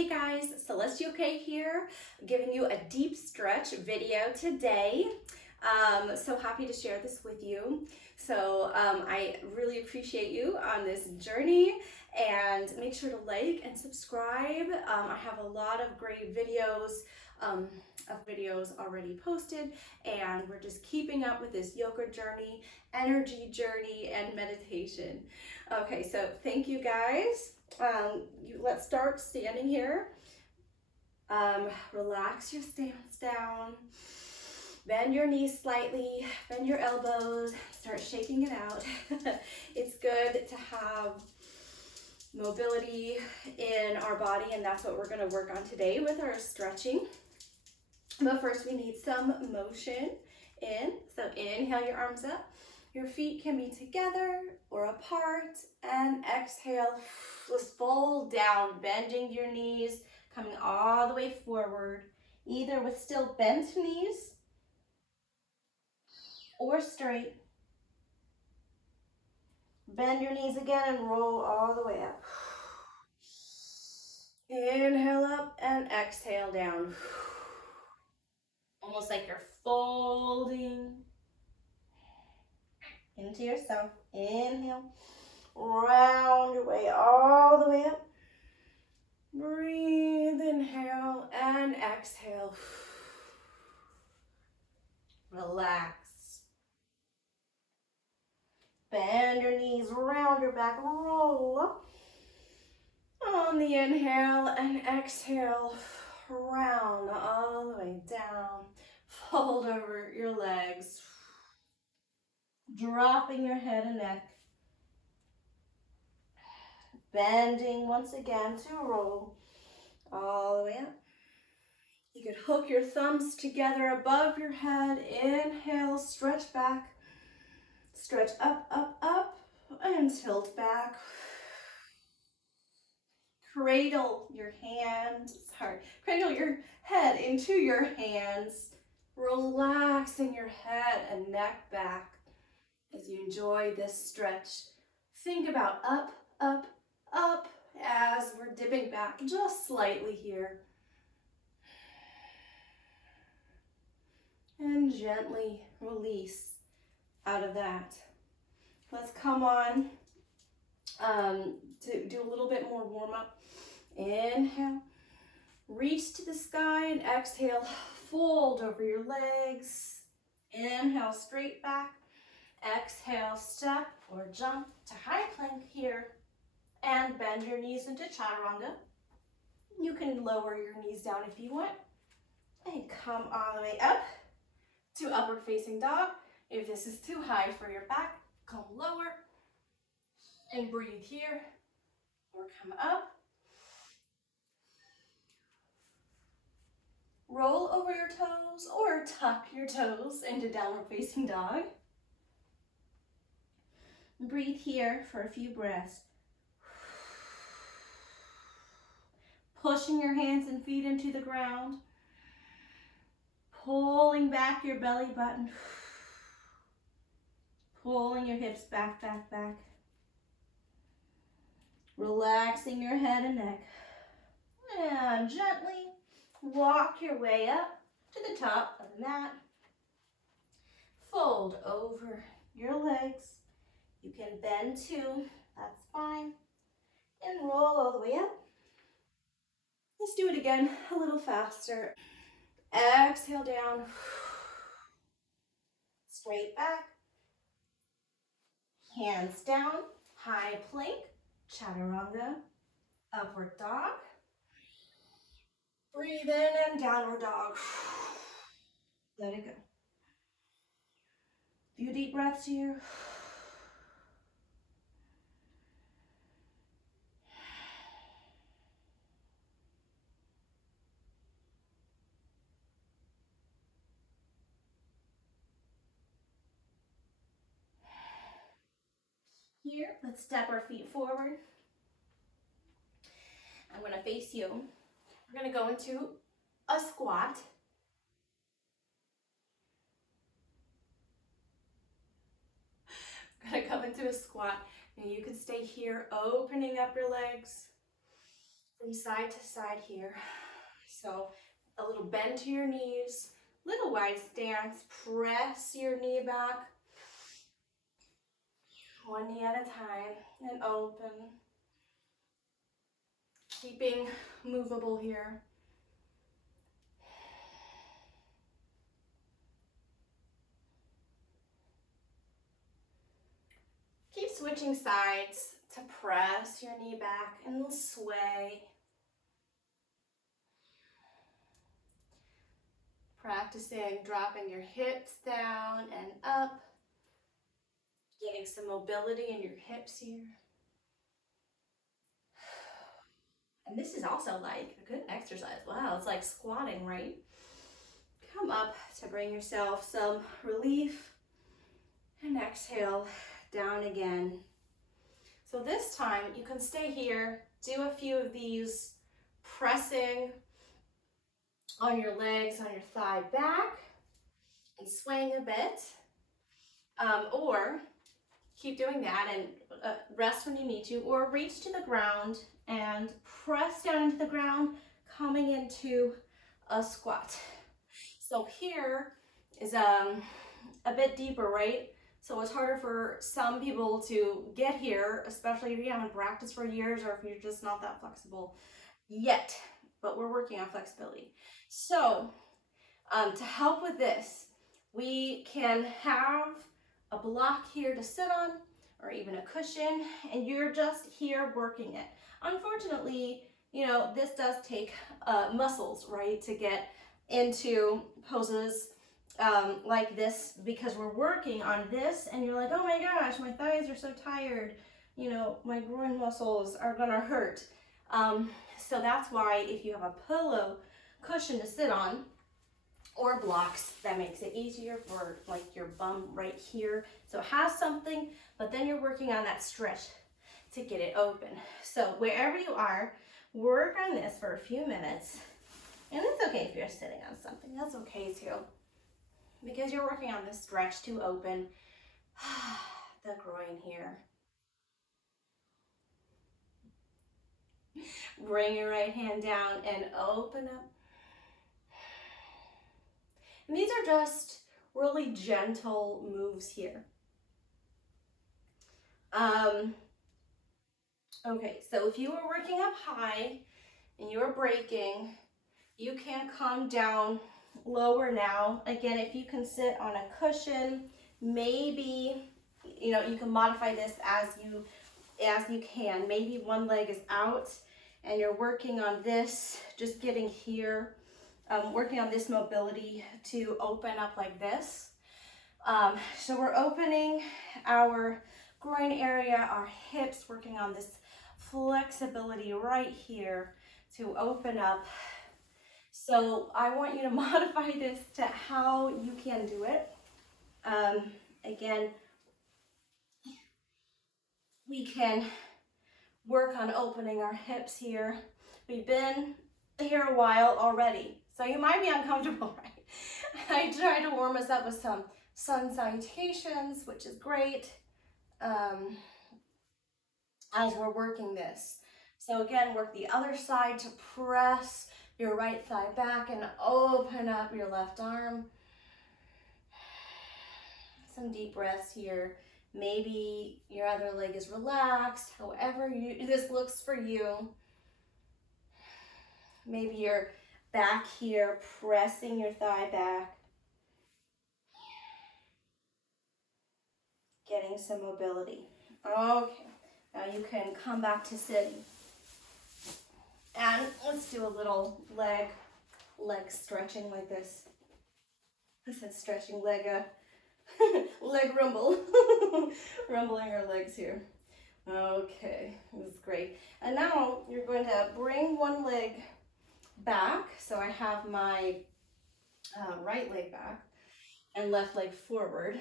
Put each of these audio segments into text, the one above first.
Hey guys, Celestia OK here, giving you a deep stretch video today. So happy to share this with you. I really appreciate you on this journey, and make sure to like and subscribe. I have a lot of great videos already posted, and we're just keeping up with this yoga journey, energy journey, and meditation. Okay, so thank you guys. Let's start standing here. Relax your stance down. Bend your knees slightly, bend your elbows, start shaking it out. It's good to have mobility in our body, and that's what we're going to work on today with our stretching. But first we need some motion in. So inhale your arms up. Your feet can be together or apart, and exhale, just fold down, bending your knees, coming all the way forward, either with still bent knees or straight. Bend your knees again and roll all the way up. Inhale up and exhale down. Almost like you're folding into yourself. Inhale, round your way all the way up. Breathe, inhale and exhale. Relax. Bend your knees, round your back, roll up. On the inhale and exhale, round all the way down. Fold over your legs, dropping your head and neck. Bending once again to roll all the way up. You could hook your thumbs together above your head. Inhale, stretch back. Stretch up, up, up, and tilt back. Cradle your head into your hands. Relaxing your head and neck back as you enjoy this stretch. Think about up, up, up as we're dipping back just slightly here. And gently release out of that. Let's come on to do a little bit more warm up. Inhale, reach to the sky, and exhale, fold over your legs. Inhale, straight back. Exhale, step or jump to high plank here, and bend your knees into chaturanga. You can lower your knees down if you want, and come all the way up to upward facing dog. If this is too high for your back, come lower and breathe here, or come up. Roll over your toes or tuck your toes into downward facing dog. Breathe here for a few breaths. Pushing your hands and feet into the ground. Pulling back your belly button. Pulling your hips back, back, back. Relaxing your head and neck. And gently walk your way up to the top of the mat. Fold over your legs. You can bend too, that's fine. And roll all the way up. Let's do it again a little faster. Exhale down. Straight back. Hands down, high plank, chaturanga, upward dog. Breathe in and downward dog. Let it go. Few deep breaths here. Here, let's step our feet forward. I'm going to face you. We're going to go into a squat. We're going to come into a squat. Now you can stay here, opening up your legs. from side to side here. So a little bend to your knees, little wide stance, press your knee back, one knee at a time, and open. Keeping movable here. Keep switching sides to press your knee back and sway. Practicing dropping your hips down and up. Getting some mobility in your hips here. And this is also like a good exercise. Wow, it's like squatting, right? Come up to bring yourself some relief and exhale down again. So this time you can stay here, do a few of these, pressing on your legs, on your thigh back, and swaying a bit. Or keep doing that and rest when you need to, or reach to the ground and press down into the ground, coming into a squat. So here is a bit deeper, right? So it's harder for some people to get here, especially if you haven't practiced for years or if you're just not that flexible yet, but we're working on flexibility. So to help with this, we can have a block here to sit on or even a cushion, and you're just here working it. Unfortunately, you know, this does take muscles, right, to get into poses like this, because we're working on this and you're like, oh my gosh, my thighs are so tired, you know, my groin muscles are gonna hurt. So that's why if you have a pillow cushion to sit on or blocks, that makes it easier for like your bum right here. So it has something, but then you're working on that stretch to get it open. So wherever you are, work on this for a few minutes. And it's okay if you're sitting on something, that's okay too. Because you're working on this stretch to open the groin here. Bring your right hand down and open up. And these are just really gentle moves here. Okay, so if you were working up high and you were breaking, you can come down lower now. Again, if you can sit on a cushion, maybe, you know, you can modify this as you can. Maybe one leg is out and you're working on this, just getting here, working on this mobility to open up like this. So we're opening our groin area, our hips, working on this flexibility right here to open up. So I want you to modify this to how you can do it. Again, we can work on opening our hips here. We've been here a while already, so you might be uncomfortable, right? I try to warm us up with some sun salutations, which is great, as we're working this. So again, work the other side to press your right thigh back and open up your left arm. Some deep breaths here. Maybe your other leg is relaxed, however this looks for you. Maybe you're back here pressing your thigh back. Getting some mobility. Okay, now you can come back to sitting. And let's do a little leg stretching like this. I said stretching, leg rumble. Rumbling our legs here. Okay, this is great. And now you're going to bring one leg back. So I have my right leg back and left leg forward.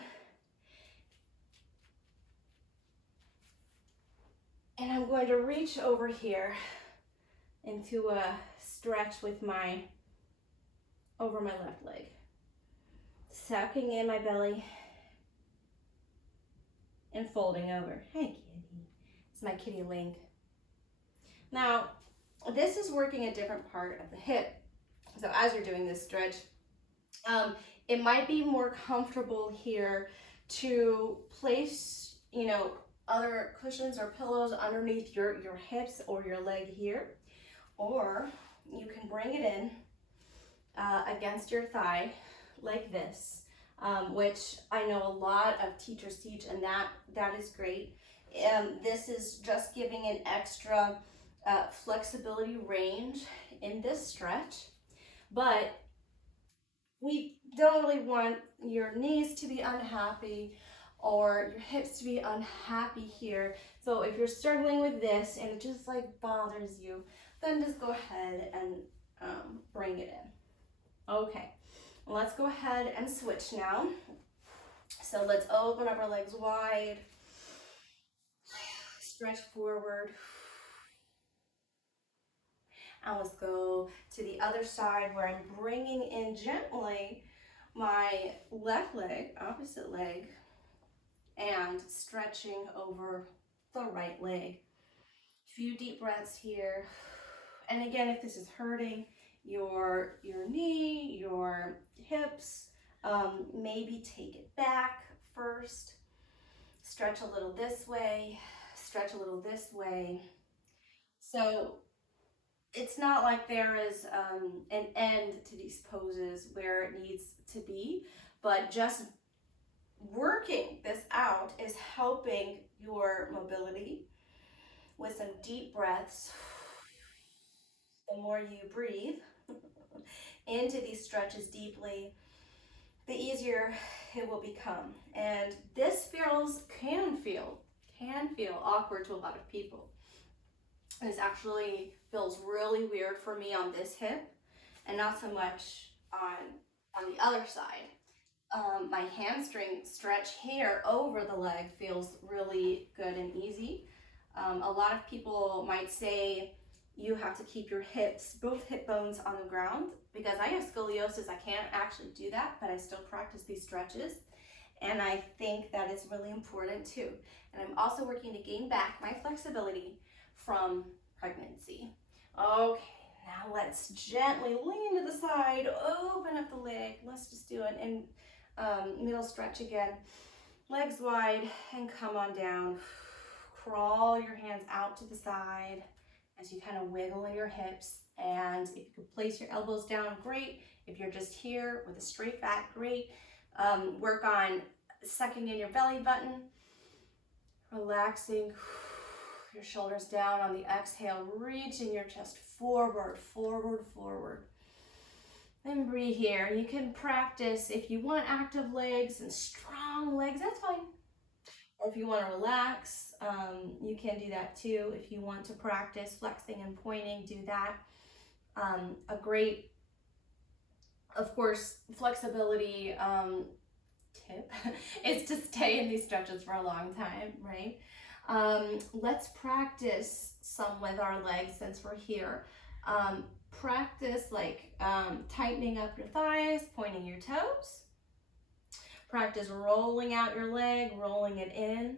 And I'm going to reach over here into a stretch with over my left leg. Sucking in my belly and folding over. Hey kitty, it's my kitty Link. Now, this is working a different part of the hip. So as you're doing this stretch, it might be more comfortable here to place, you know, other cushions or pillows underneath your hips or your leg here, or you can bring it in against your thigh like this, which I know a lot of teachers teach, and that is great. This is just giving an extra flexibility range in this stretch, but we don't really want your knees to be unhappy or your hips to be unhappy here. So if you're struggling with this and it just like bothers you, then just go ahead and bring it in. Okay, let's go ahead and switch now. So let's open up our legs wide, stretch forward, and let's go to the other side where I'm bringing in gently my left leg, opposite leg, and stretching over the right leg. Few deep breaths here. And again, if this is hurting your knee, your hips, maybe take it back first. Stretch a little this way, stretch a little this way. So it's not like there is an end to these poses where it needs to be, but just working this out is helping your mobility with some deep breaths. The more you breathe into these stretches deeply, the easier it will become. And this can feel awkward to a lot of people. This actually feels really weird for me on this hip and not so much on the other side. My hamstring stretch here over the leg feels really good and easy. A lot of people might say you have to keep your hips, both hip bones on the ground. Because I have scoliosis, I can't actually do that, but I still practice these stretches. And I think that is really important too. And I'm also working to gain back my flexibility from pregnancy. Okay, now let's gently lean to the side, open up the leg. Let's just do it in middle stretch again. Legs wide and come on down. Crawl your hands out to the side as you kind of wiggle in your hips. And if you could place your elbows down, great. If you're just here with a straight back, great. Work on sucking in your belly button, relaxing your shoulders down on the exhale, reaching your chest forward, forward, forward. And breathe here. You can practice if you want active legs and strong legs, that's fine. Or if you want to relax, you can do that too. If you want to practice flexing and pointing, do that. A great, of course, flexibility tip is to stay in these stretches for a long time, right? Let's practice some with our legs since we're here. Practice like tightening up your thighs, pointing your toes. Practice rolling out your leg, rolling it in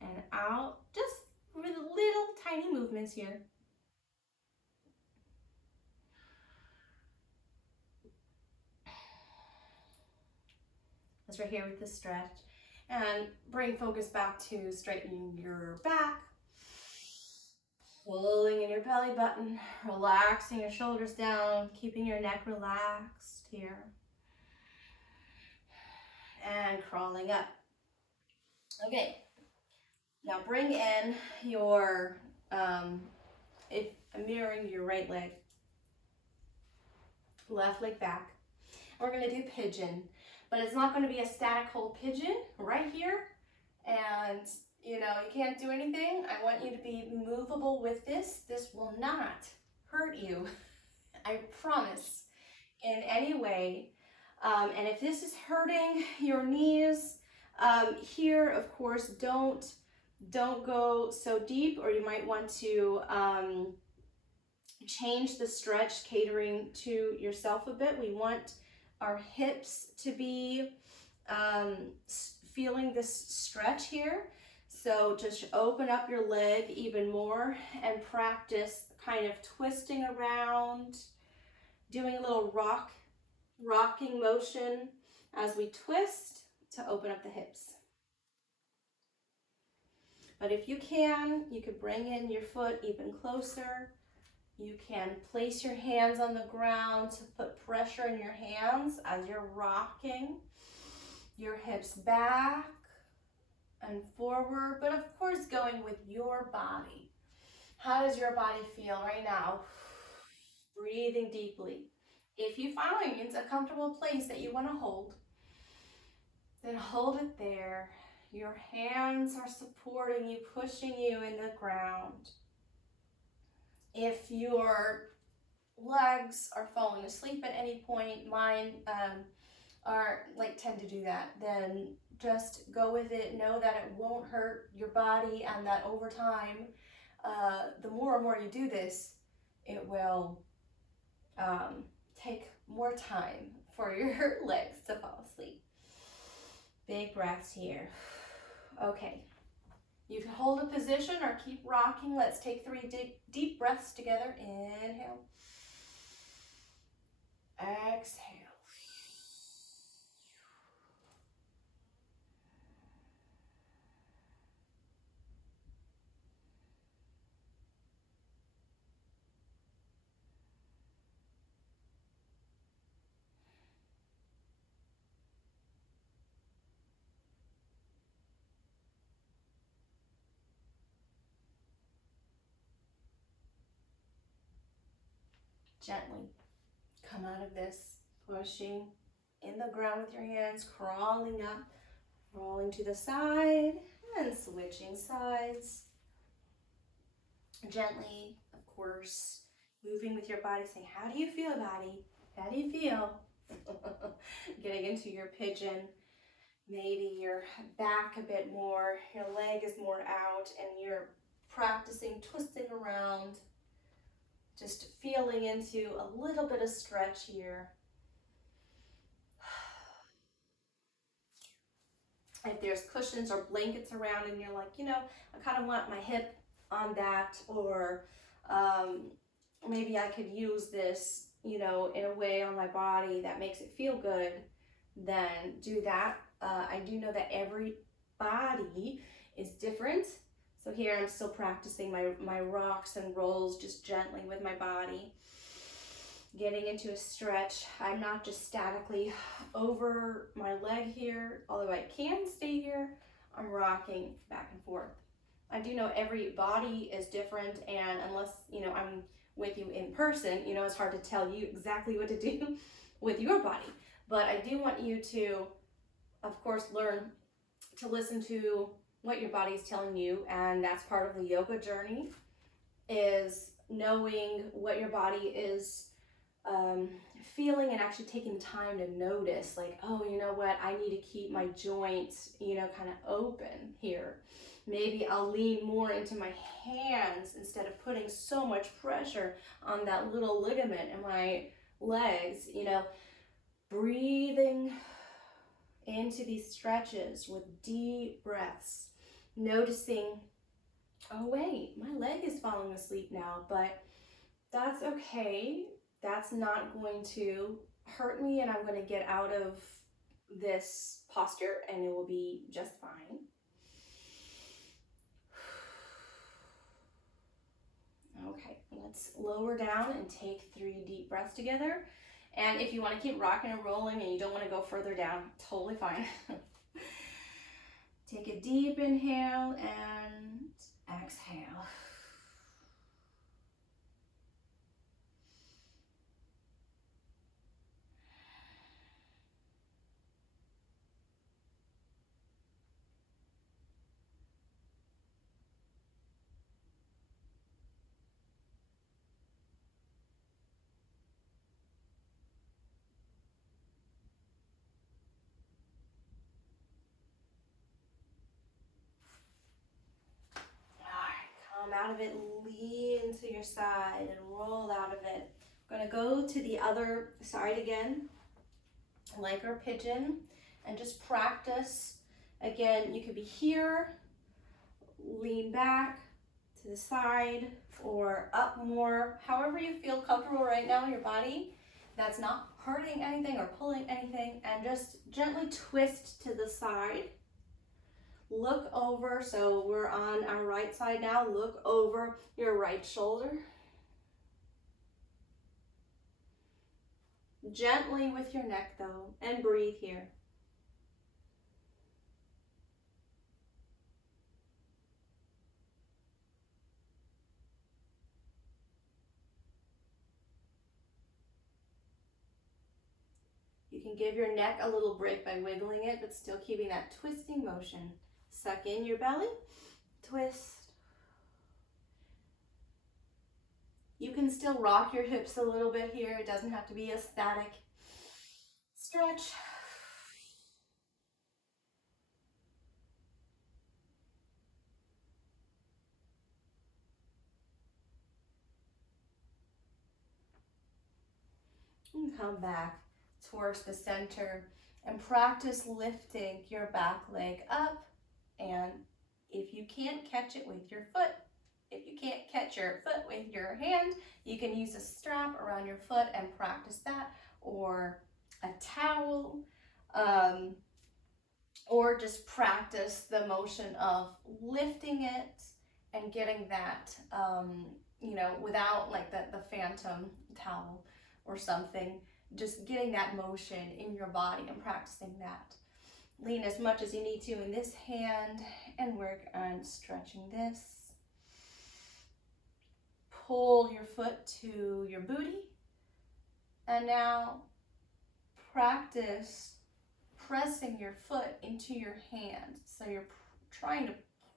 and out. Just with little tiny movements here. As we're here with the stretch, and bring focus back to straightening your back, pulling in your belly button, relaxing your shoulders down, keeping your neck relaxed here, and crawling up. Okay, now bring in your, mirroring your right leg, left leg back. We're going to do pigeon. But it's not going to be a static hold pigeon right here. And, you can't do anything. I want you to be movable with this. This will not hurt you, I promise, in any way. And if this is hurting your knees, here, of course, don't go so deep, or you might want to change the stretch, catering to yourself a bit. We want our hips to be feeling this stretch here. So just open up your leg even more and practice kind of twisting around, doing a little rocking motion as we twist to open up the hips. But if you can, you could bring in your foot even closer. You can place your hands on the ground to put pressure in your hands as you're rocking your hips back and forward, but of course going with your body. How does your body feel right now? Breathing deeply. If you find a comfortable place that you want to hold, then hold it there. Your hands are supporting you, pushing you in the ground. If your legs are falling asleep at any point, mine tend to do that, then just go with it. Know that it won't hurt your body, and that over time, the more and more you do this, it will take more time for your legs to fall asleep. Big breaths here. Okay, you can hold a position or keep rocking. Let's take 3 deep breaths together. Inhale. Exhale. Gently come out of this, pushing in the ground with your hands, crawling up, rolling to the side, and switching sides. Gently, of course, moving with your body, saying, how do you feel, body? How do you feel? Getting into your pigeon. Maybe your back a bit more, your leg is more out, and you're practicing twisting around, just feeling into a little bit of stretch here. If there's cushions or blankets around and you're like, I kind of want my hip on that, or maybe I could use this, in a way on my body that makes it feel good, then do that. I do know that every body is different. So here I'm still practicing my rocks and rolls just gently with my body. Getting into a stretch. I'm not just statically over my leg here, although I can stay here. I'm rocking back and forth. I do know every body is different, and unless, I'm with you in person, it's hard to tell you exactly what to do with your body. But I do want you to, of course, learn to listen to what your body is telling you, and that's part of the yoga journey, is knowing what your body is feeling and actually taking time to notice, like, oh, you know what, I need to keep my joints, kind of open here. Maybe I'll lean more into my hands instead of putting so much pressure on that little ligament in my legs, breathing into these stretches with deep breaths, noticing, oh wait, my leg is falling asleep now, but that's okay. That's not going to hurt me, and I'm going to get out of this posture and it will be just fine. Okay, let's lower down and take 3 deep breaths together. And if you want to keep rocking and rolling and you don't want to go further down, totally fine. Take a deep inhale and exhale. Out of it, lean to your side and roll out of it. I'm going to go to the other side again, like our pigeon, and just practice. Again, you could be here, lean back to the side or up more, however you feel comfortable right now in your body. That's not hurting anything or pulling anything, and just gently twist to the side. Look over, so we're on our right side now. Look over your right shoulder. Gently with your neck though, and breathe here. You can give your neck a little break by wiggling it, but still keeping that twisting motion. Suck in your belly, twist. You can still rock your hips a little bit here. It doesn't have to be a static stretch. And come back towards the center and practice lifting your back leg up. And if you can't catch it with your foot, if you can't catch your foot with your hand, you can use a strap around your foot and practice that, or a towel, or just practice the motion of lifting it and getting that, you know, without like the phantom towel or something, just getting that motion in your body and practicing that. Lean as much as you need to in this hand and work on stretching this. Pull your foot to your booty. And now practice pressing your foot into your hand. So you're trying to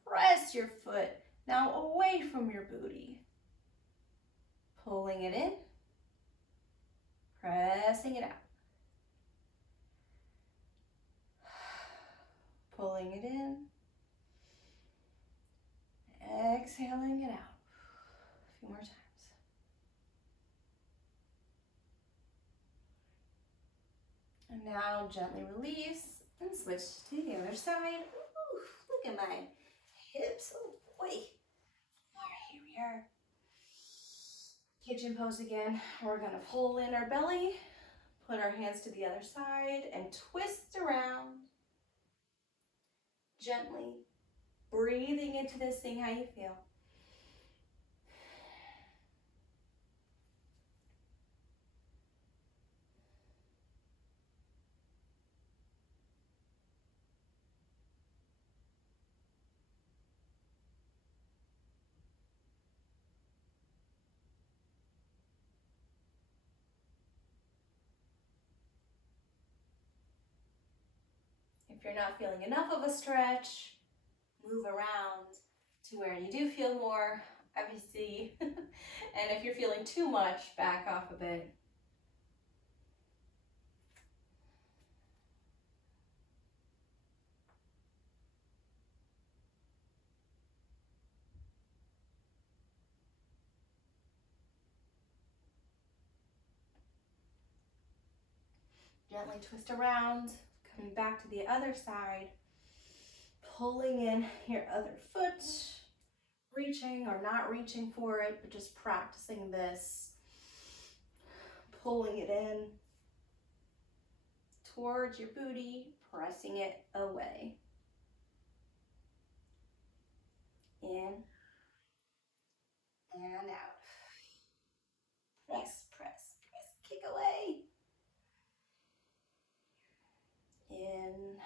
press your foot now away from your booty. Pulling it in, pressing it out. Pulling it in, exhaling it out. A few more times. And now gently release and switch to the other side. Ooh, look at my hips. Oh boy. All right, here we are. Pigeon pose again. We're gonna pull in our belly, put our hands to the other side, and twist around. Gently breathing into this, seeing how you feel. If you're not feeling enough of a stretch, move around to where you do feel more, obviously. And if you're feeling too much, back off a bit. Gently twist around, coming back to the other side, pulling in your other foot, reaching or not reaching for it, but just practicing this, pulling it in towards your booty, pressing it away. In and out. Press, press, press, kick away. In.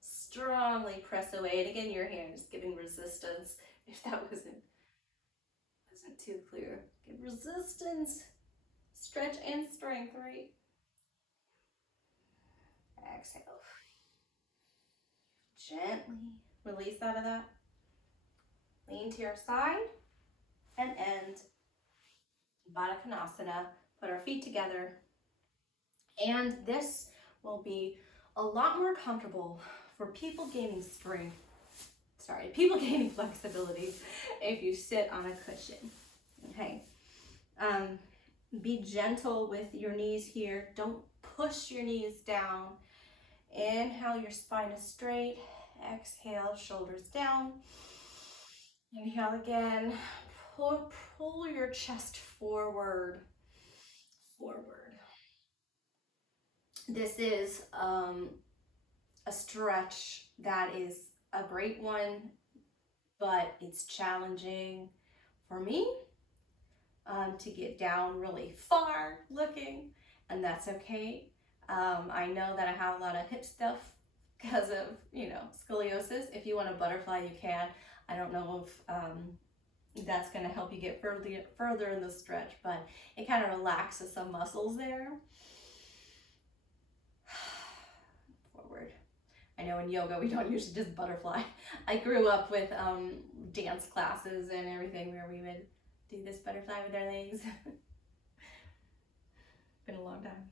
Strongly press away. And again, your hand is giving resistance. If that wasn't too clear. Give resistance. Stretch and strength, right? Exhale. Gently release out of that. Lean to your side and end. Baddha Konasana. Put our feet together. And this will be a lot more comfortable for people gaining strength. People gaining flexibility if you sit on a cushion. Okay. Be gentle with your knees here. Don't push your knees down. Inhale, your spine is straight. Exhale, shoulders down. Inhale again. Pull your chest forward. Forward. This is a stretch that is a great one, but it's challenging for me to get down really far looking, and that's okay. I know that I have a lot of hip stuff because of, scoliosis. If you want a butterfly, you can. I don't know if that's going to help you get further in the stretch, but it kind of relaxes some muscles there. Forward. I know in yoga we don't usually just butterfly. I grew up with dance classes and everything where we would do this butterfly with our legs. Been a long time.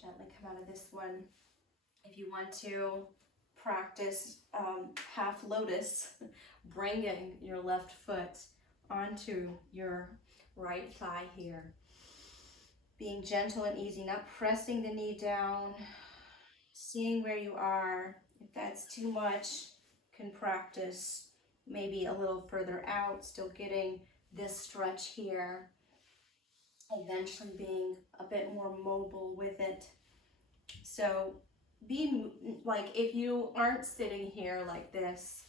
Gently come out of this one. If you want to practice half lotus, bringing your left foot onto your right thigh here. Being gentle and easy, not pressing the knee down, seeing where you are. If that's too much, can practice maybe a little further out, still getting this stretch here. Eventually being a bit more mobile with it. So be like, if you aren't sitting here like this,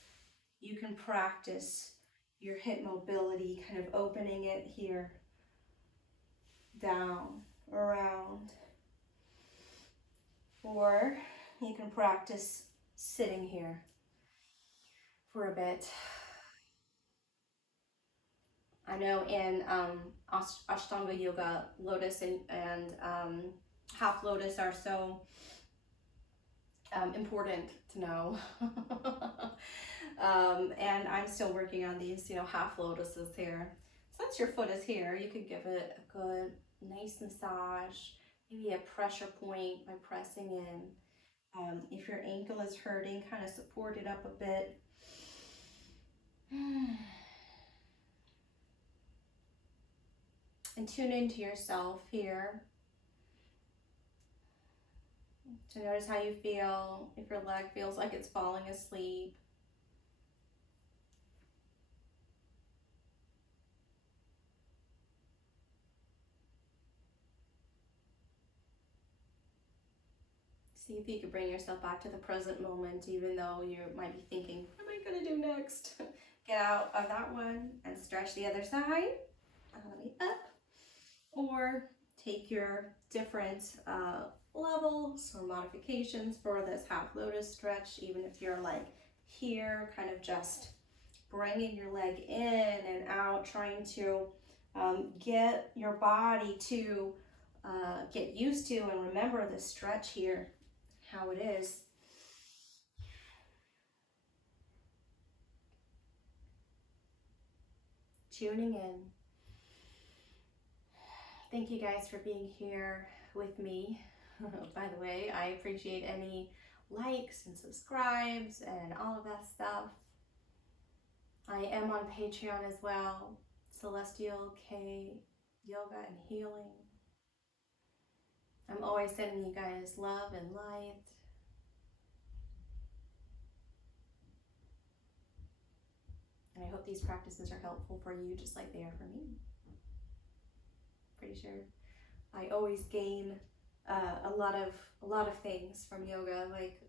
you can practice your hip mobility, kind of opening it here, down, around. Or you can practice sitting here for a bit. I know in Ashtanga Yoga, lotus and half lotus are so important to know. And I'm still working on these, half lotuses here. Since your foot is here, you could give it a good, nice massage, maybe a pressure point by pressing in. If your ankle is hurting, kind of support it up a bit. And tune into yourself here. To notice how you feel, if your leg feels like it's falling asleep. See if you can bring yourself back to the present moment, even though you might be thinking, what am I going to do next? Get out of that one and stretch the other side. Up. Or take your different levels or modifications for this half lotus stretch, even if you're like here, kind of just bringing your leg in and out, trying to get your body to get used to and remember the stretch here, how it is. Tuning in. Thank you guys for being here with me. By the way, I appreciate any likes and subscribes and all of that stuff. I am on Patreon as well, Celestial K Yoga and Healing. I'm always sending you guys love and light. And I hope these practices are helpful for you just like they are for me. Pretty sure I always gain a lot of things from yoga. Like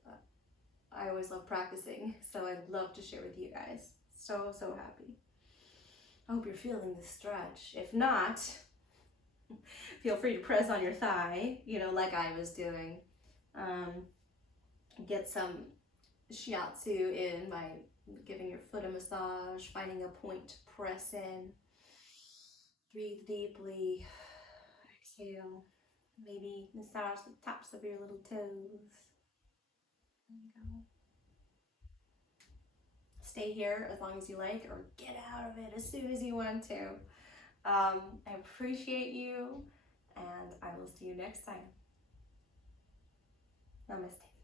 I always love practicing, so I'd love to share with you guys. So happy. I hope you're feeling the stretch. If not, feel free to press on your thigh, like I was doing. Get some shiatsu in by giving your foot a massage, finding a point to press in. Breathe deeply. Exhale. Maybe massage the tops of your little toes. There you go. Stay here as long as you like, or get out of it as soon as you want to. I appreciate you, and I will see you next time. Namaste.